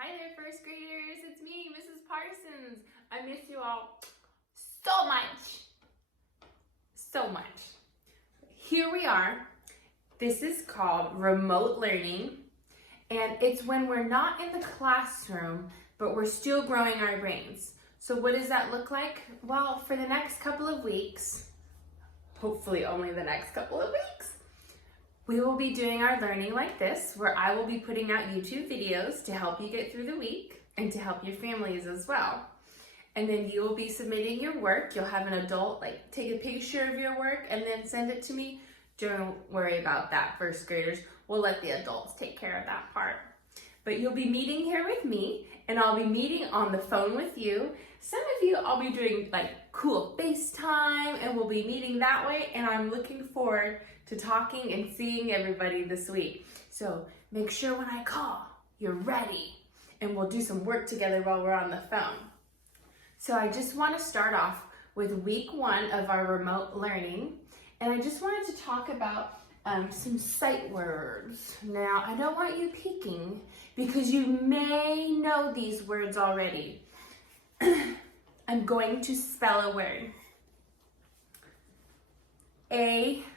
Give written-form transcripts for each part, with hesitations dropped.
Hi there, first graders. It's me, Mrs. Parsons. I miss you all so much. So much. Here we are. This is called remote learning, and it's when we're not in the classroom, but we're still growing our brains. So what does that look like? Well, for the next couple of weeks, hopefully only the next couple of weeks, we will be doing our learning like this, where I will be putting out YouTube videos to help you get through the week and to help your families as well. And then you will be submitting your work. You'll have an adult take a picture of your work and then send it to me. Don't worry about that, first graders. We'll let the adults take care of that part. But you'll be meeting here with me, and I'll be meeting on the phone with you. Some of you I'll be doing cool FaceTime, and we'll be meeting that way, and I'm looking forward to talking and seeing everybody this week. So make sure when I call, you're ready, and we'll do some work together while we're on the phone. So I just want to start off with week 1 of our remote learning, and I just wanted to talk about some sight words. Now, I don't want you peeking because you may know these words already. I'm going to spell a word. A-G-A-I-N.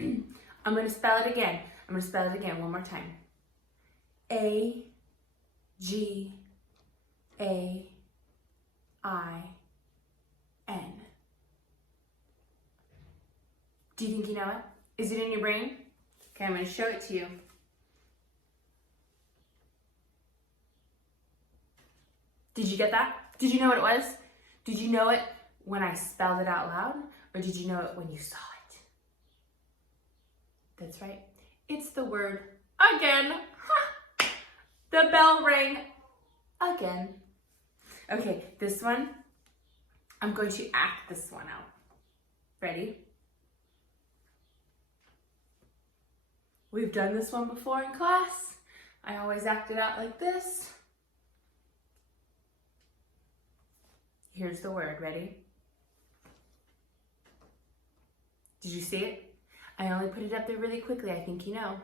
I'm going to spell it again. I'm going to spell it again one more time. A-G-A-I-N. Do you think you know it? Is it in your brain? Okay, I'm going to show it to you. Did you get that? Did you know what it was? Did you know it when I spelled it out loud? Or did you know it when you saw it? That's right. It's the word again. Ha! The bell rang again. Okay, this one, I'm going to act this one out. Ready? We've done this one before in class. I always act it out like this. Here's the word, ready? Did you see it? I only put it up there really quickly, I think you know.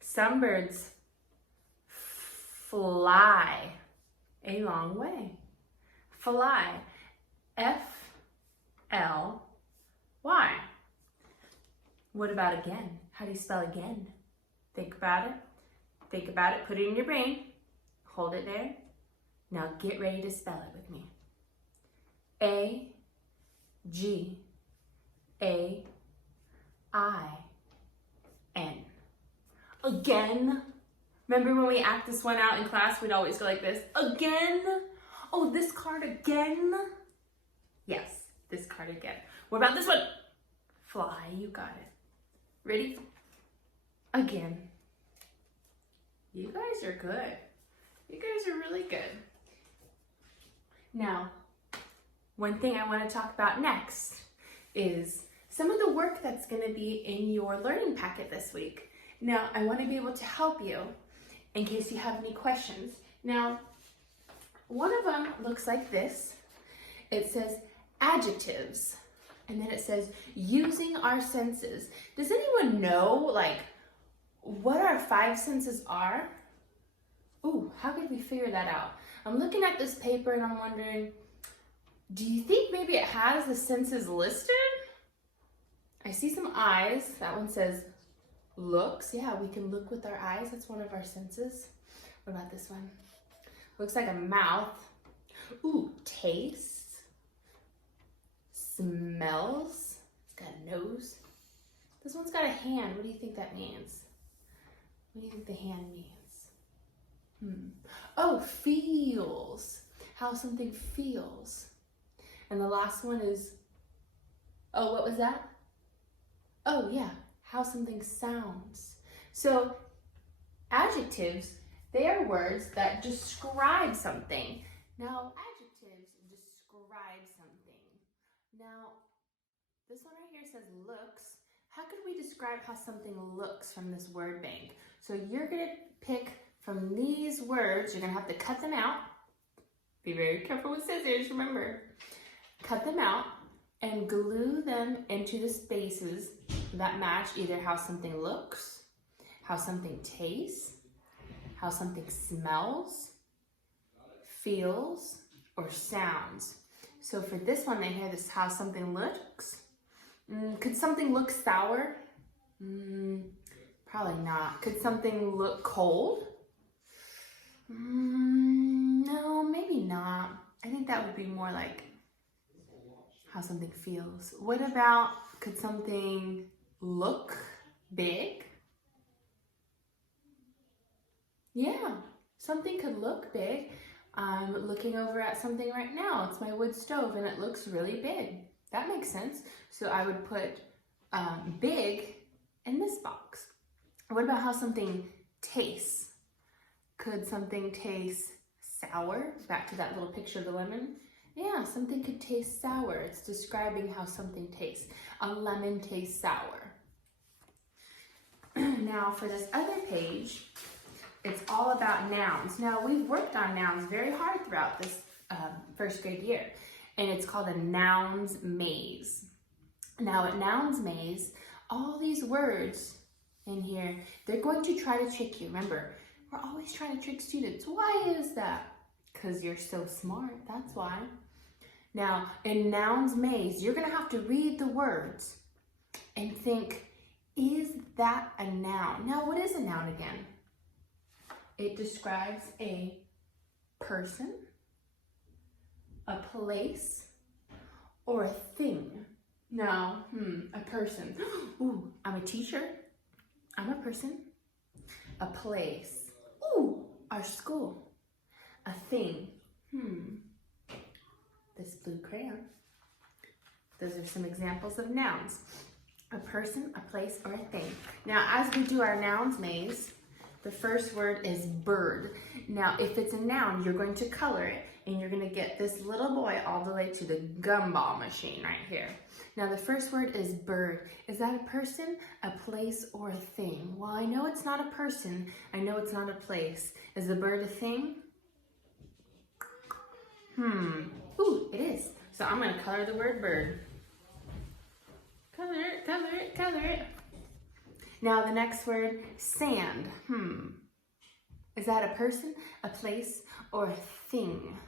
Some birds fly a long way. Fly. F-L-Y. What about again? How do you spell again? Think about it. Think about it. Put it in your brain. Hold it there. Now get ready to spell it with me. A-G-A-I-N. Again. Remember when we act this one out in class, we'd always go like this. Again? Oh, this card again? Yes, this card again. What about this one? Fly, you got it. Ready? Again. You guys are good. You guys are really good. Now, one thing I want to talk about next is some of the work that's going to be in your learning packet this week. Now, I want to be able to help you in case you have any questions. Now, one of them looks like this. It says adjectives, and then it says using our senses. Does anyone know what our 5 senses are? Ooh, how could we figure that out? I'm looking at this paper and I'm wondering, do you think maybe it has the senses listed? I see some eyes. That one says looks. Yeah, we can look with our eyes. That's one of our senses. What about this one? Looks like a mouth. Ooh, tastes. Smells. It's got a nose. This one's got a hand. What do you think that means? What do you think the hand means? Oh, feels. How something feels. And the last one is, oh, what was that? Oh, yeah, how something sounds. So adjectives, they are words that describe something. Now, adjectives describe something. Now, this one right here says looks. How could we describe how something looks from this word bank? So you're going to pick from these words. You're going to have to cut them out. Be very careful with scissors, remember. Cut them out, and glue them into the spaces that match either how something looks, how something tastes, how something smells, feels, or sounds. So for this one, they have this how something looks. Could something look sour? Probably not. Could something look cold? No, maybe not. I think that would be more like how something feels. What about, could something look big? Yeah, something could look big. I'm looking over at something right now. It's my wood stove and it looks really big. That makes sense. So I would put big in this box. What about how something tastes? Could something taste sour? Back to that little picture of the lemon. Yeah, something could taste sour. It's describing how something tastes. A lemon tastes sour. Now for this other page, it's all about nouns. Now we've worked on nouns very hard throughout this first grade year, and it's called a nouns maze. Now at nouns maze, all these words in here, they're going to try to trick you. Remember, we're always trying to trick students. Why is that? Because you're so smart, that's why. Now, in nouns maze, you're gonna have to read the words and think, is that a noun? Now, what is a noun again? It describes a person, a place, or a thing. Now, a person. Ooh, I'm a teacher. I'm a person. A place. Ooh, our school. A thing. This blue crayon. Those are some examples of nouns. A person, a place, or a thing. Now, as we do our nouns maze, the first word is bird. Now, if it's a noun, you're going to color it, and you're going to get this little boy all the way to the gumball machine right here. Now, the first word is bird. Is that a person, a place, or a thing? Well, I know it's not a person. I know it's not a place. Is the bird a thing? Ooh, it is. So I'm going to color the word bird. Color it, color it, color it. Now the next word, sand. Is that a person, a place, or a thing?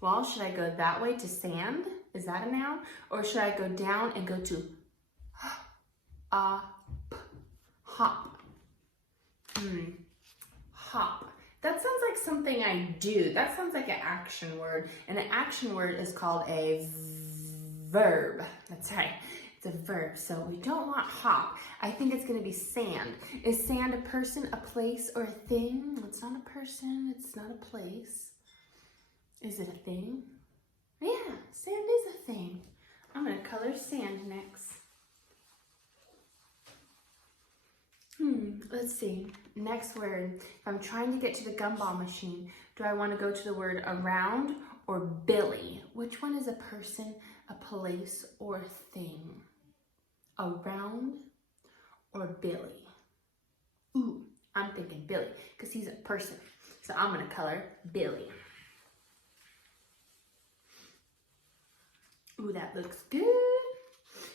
Well, should I go that way to sand? Is that a noun? Or should I go down and go to hop? Hop. That sounds like something I do. That sounds like an action word. And an action word is called a verb. That's right. It's a verb. So we don't want hop. I think it's going to be sand. Is sand a person, a place, or a thing? It's not a person. It's not a place. Is it a thing? Yeah, sand is a thing. I'm going to color sand next. Let's see. Next word. If I'm trying to get to the gumball machine, do I want to go to the word around or Billy? Which one is a person, a place, or a thing? Around or Billy? Ooh, I'm thinking Billy because he's a person. So I'm going to color Billy. Ooh, that looks good.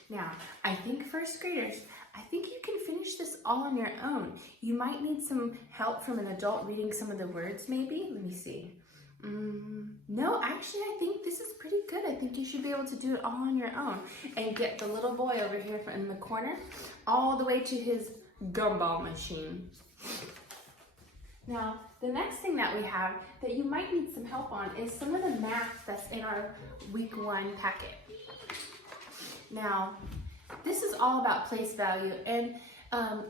Now, I think first graders, I think you can finish this all on your own. You might need some help from an adult reading some of the words maybe. Let me see. No, actually, I think this is pretty good. I think you should be able to do it all on your own and get the little boy over here in the corner all the way to his gumball machine. Now, the next thing that we have that you might need some help on is some of the math that's in our week 1 packet. Now, this is all about place value, and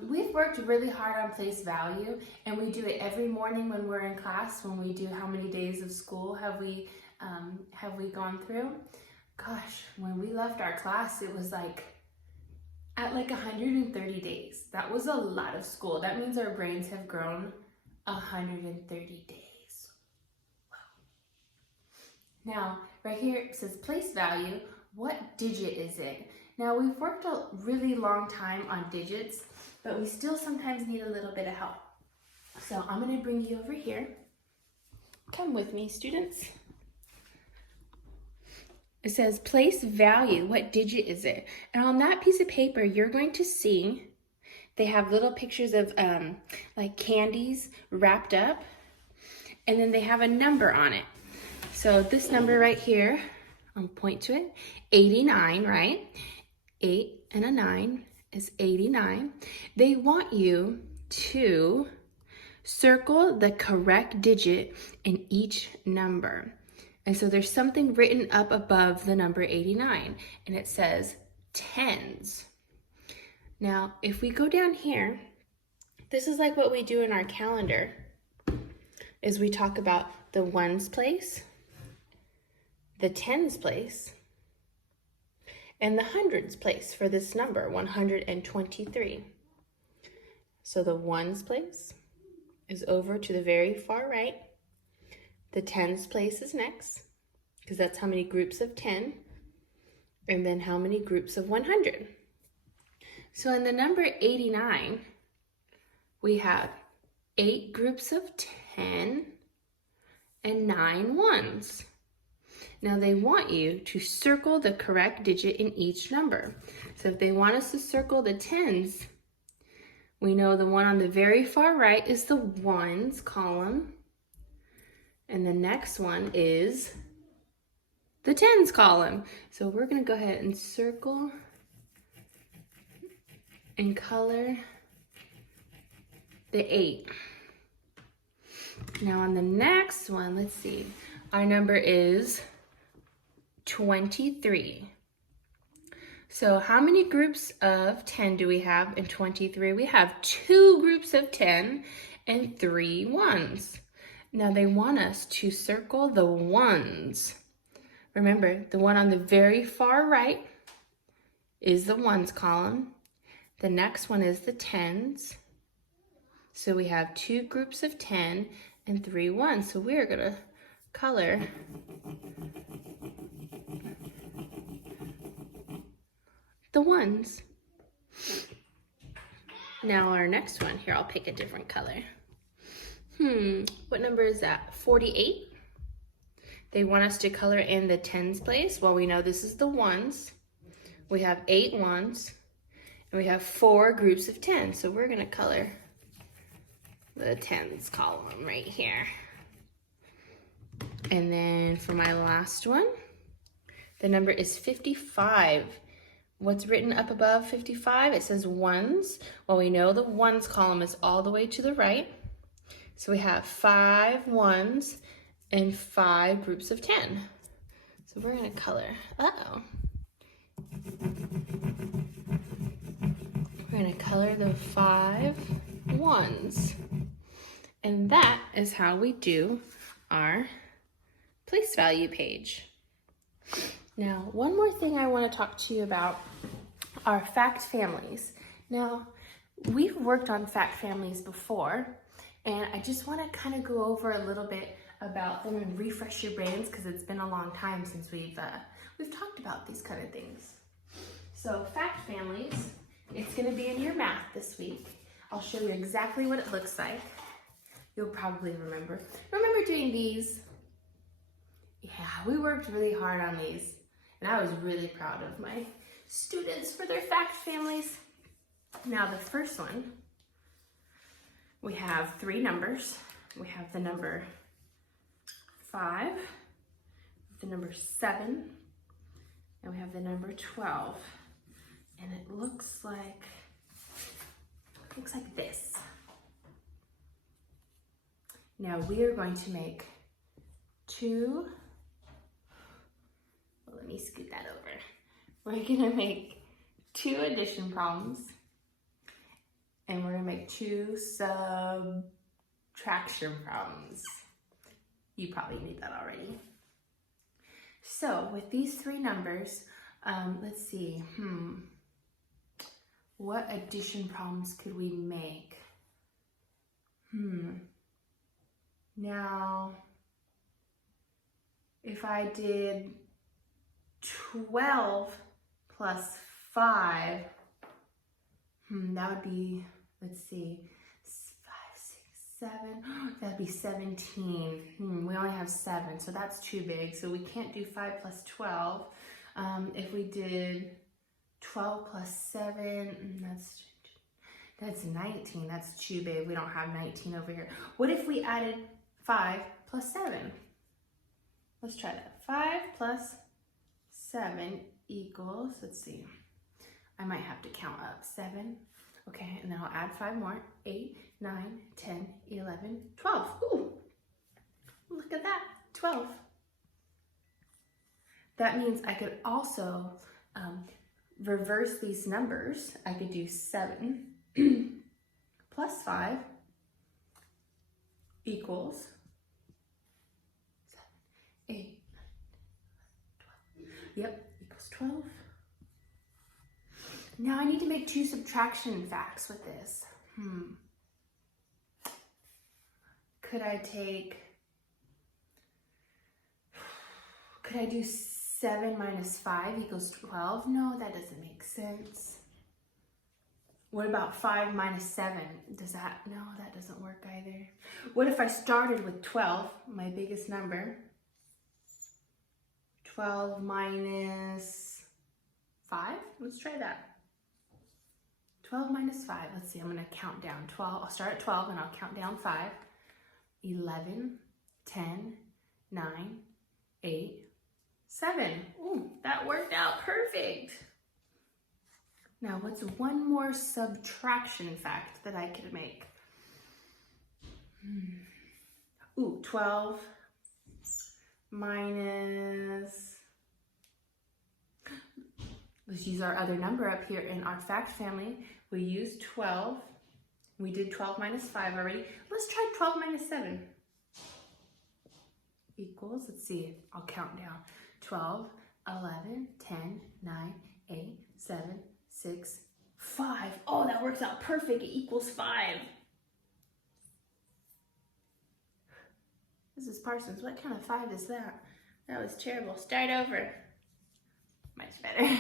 we've worked really hard on place value, and we do it every morning when we're in class, when we do how many days of school have we gone through. Gosh, when we left our class, it was like at like 130 days. That was a lot of school. That means our brains have grown 130 days. Wow. Now, right here it says place value. What digit is it? Now, we've worked a really long time on digits, but we still sometimes need a little bit of help. So I'm going to bring you over here. Come with me, students. It says place value. What digit is it? And on that piece of paper, you're going to see they have little pictures of like candies wrapped up, and then they have a number on it. So this number right here, I'll point to it, 89, right? 8 and a 9 is 89. They want you to circle the correct digit in each number. And so there's something written up above the number 89, and it says tens. Now, if we go down here, this is like what we do in our calendar, is we talk about the ones place, the tens place, and the hundreds place for this number, 123. So the ones place is over to the very far right. The tens place is next, because that's how many groups of 10, and then how many groups of 100. So in the number 89, we have 8 groups of 10 and 9 ones. Now they want you to circle the correct digit in each number. So if they want us to circle the tens, we know the one on the very far right is the ones column, and the next one is the tens column. So we're going to go ahead and circle and color the 8. Now on the next one, let's see, our number is 23. So how many groups of 10 do we have in 23? We have 2 groups of 10 and 3 ones. Now they want us to circle the ones. Remember, the one on the very far right is the ones column. The next one is the tens. So we have 2 groups of 10 and 3 ones. So we're gonna color the ones. Now our next one, here I'll pick a different color. What number is that? 48. They want us to color in the tens place. Well, we know this is the ones. We have 8 ones, and we have 4 groups of 10. So we're gonna color the tens column right here. And then for my last one, the number is 55. What's written up above 55? It says ones. Well, we know the ones column is all the way to the right. So we have 5 ones and 5 groups of 10. So we're gonna color, we're gonna color the 5 ones. And that is how we do our place value page. Now, one more thing I want to talk to you about are fact families. Now, we've worked on fact families before, and I just want to kind of go over a little bit about them and refresh your brains, because it's been a long time since we've talked about these kind of things. So fact families, it's going to be in your math this week. I'll show you exactly what it looks like. You'll probably remember. Remember doing these? Yeah, we worked really hard on these, and I was really proud of my students for their fact families. Now the first one, we have 3 numbers. We have the number 5, the number 7, and we have the number 12. And it looks like this. Now we are going to make 2, well, let me scoot that over. We're gonna make 2 addition problems, and we're gonna make 2 subtraction problems. You probably knew that already. So with these 3 numbers, let's see, what addition problems could we make? Now, if I did 12 plus 5, that would be, let's see, 5, 6, 7, that'd be 17. We only have 7, so that's too big. So we can't do 5 plus 12. If we did 12 plus 7, that's 19. That's too big. We don't have 19 over here. What if we added 5 plus 7? Let's try that. 5 plus 7 equals, let's see. I might have to count up. 7. Okay, and then I'll add 5 more. 8, 9, 10, 11, 12. Ooh, look at that, 12. That means I could also reverse these numbers. I could do 7 plus 5 equals 7, 8, 9, 12. Yep, equals 12. Now I need to make 2 subtraction facts with this. Could I do 7 minus 5 equals 12? No, that doesn't make sense. What about 5 minus 7? No, that doesn't work either. What if I started with 12, my biggest number? 12 minus 5? Let's try that. 12 minus 5, let's see, I'm gonna count down 12. I'll start at 12 and I'll count down 5. 11, 10, 9, 8, 7. Ooh, that worked out perfect. Now, what's one more subtraction fact that I could make? Ooh, 12 minus, let's use our other number up here in our fact family. We used 12. We did 12 minus 5 already. Let's try 12 minus 7. Equals, let's see, I'll count down. 12, 11, 10, 9, 8, 7, 6, 5. Oh, that works out perfect. It equals 5. Mrs. Parsons, what kind of 5 is that? That was terrible. Start over. Much better.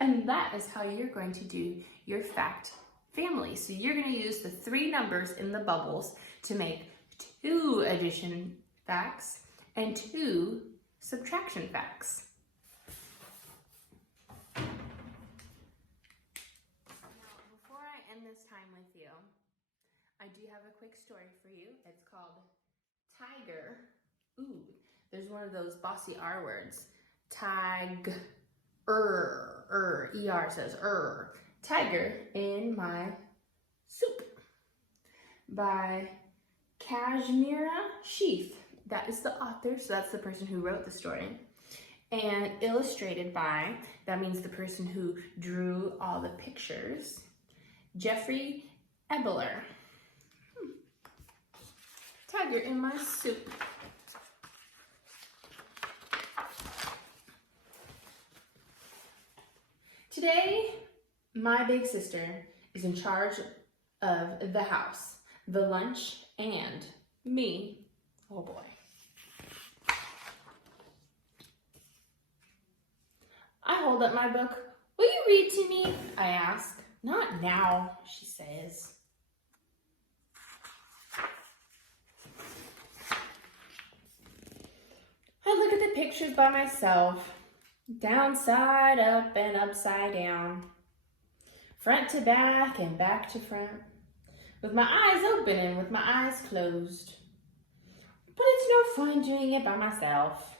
And that is how you're going to do your fact family. So you're going to use the 3 numbers in the bubbles to make 2 addition facts and 2 subtraction facts. Now, before I end this time with you, I do have a quick story for you. It's called Tiger. Ooh, there's one of those bossy R words. E-R says Tiger in My Soup by Kashmira Sheath. That is the author, so that's the person who wrote the story. And illustrated by, that means the person who drew all the pictures, Jeffrey Ebeler. Tiger in My Soup. Today, my big sister is in charge of the house, the lunch, and me. Oh boy. I hold up my book. Will you read to me? I ask. Not now, she says. I look at the pictures by myself. Downside up and upside down. Front to back and back to front. With my eyes open and with my eyes closed. But it's no fun doing it by myself.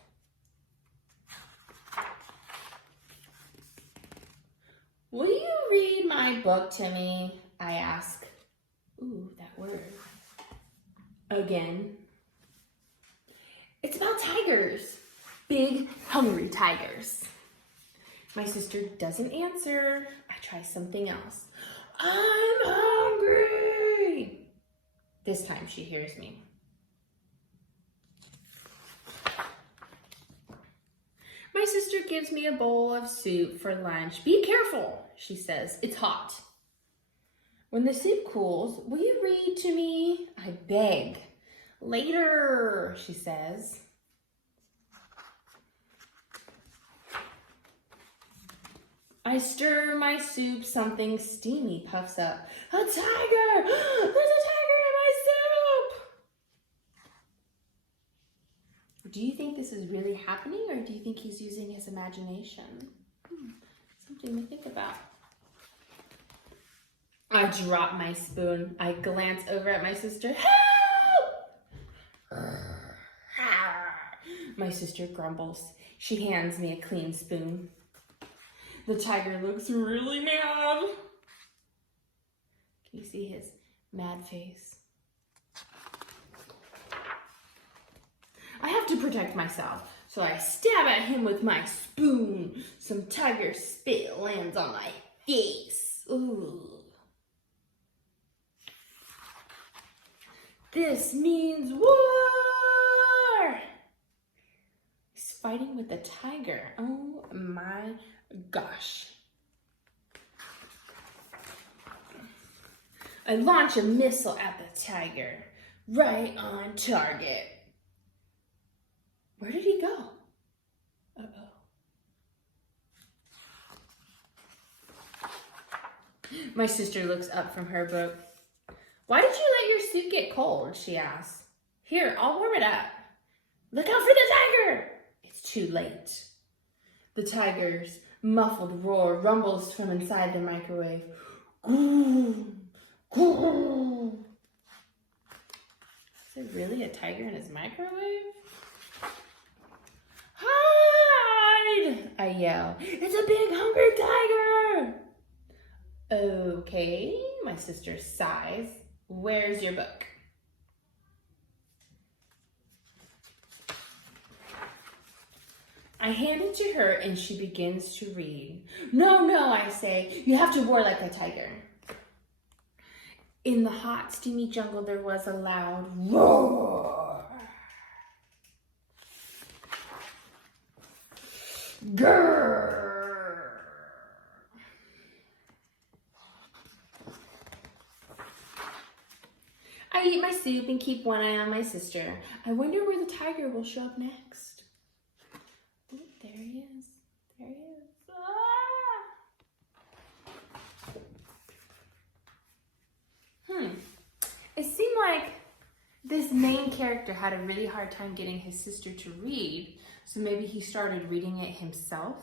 Will you read my book to me? I ask. Ooh, that word. Again. It's about tigers. Big, hungry tigers. My sister doesn't answer. I try something else. I'm hungry. This time she hears me. My sister gives me a bowl of soup for lunch. Be careful, she says. It's hot. When the soup cools, will you read to me? I beg. Later, she says. I stir my soup, something steamy puffs up. A tiger! There's a tiger in Do you think this is really happening, or do you think he's using his imagination? Something to think about. I drop my spoon. I glance over at my sister. Help! My sister grumbles. She hands me a clean spoon. The tiger looks really mad. Can you see his mad face? I have to protect myself, so I stab at him with my spoon. Some tiger spit lands on my face. Ooh. This means war! He's fighting with the tiger. Oh my gosh. I launch a missile at the tiger, right on target. Where did he go? Uh-oh. My sister looks up from her book. Why did you let your soup get cold? She asks. Here, I'll warm it up. Look out for the tiger! It's too late. The tiger's muffled roar rumbles from inside the microwave. Goo, goo. Is there really a tiger in his microwave? Hide! I yell. It's a big hungry tiger! Okay, my sister sighs. Where's your book? I hand it to her and she begins to read. No, I say, you have to roar like a tiger. In the hot, steamy jungle, there was a loud roar. Grrr. I eat my soup and keep one eye on my sister. I wonder where the tiger will show up next. Oh, there he is. There he is. Ah! It seemed like this main character had a really hard time getting his sister to read, so maybe he started reading it himself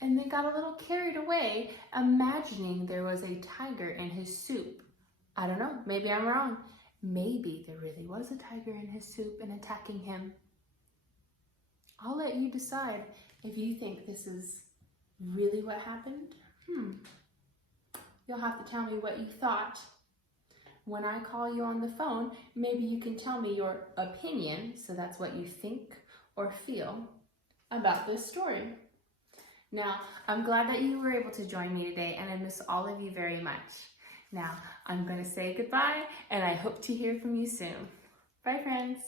and then got a little carried away, imagining there was a tiger in his soup. I don't know, maybe I'm wrong. Maybe there really was a tiger in his soup and attacking him. I'll let you decide if you think this is really what happened. You'll have to tell me what you thought. When I call you on the phone, maybe you can tell me your opinion, so that's what you think or feel about this story. Now, I'm glad that you were able to join me today, and I miss all of you very much. Now, I'm going to say goodbye, and I hope to hear from you soon. Bye, friends.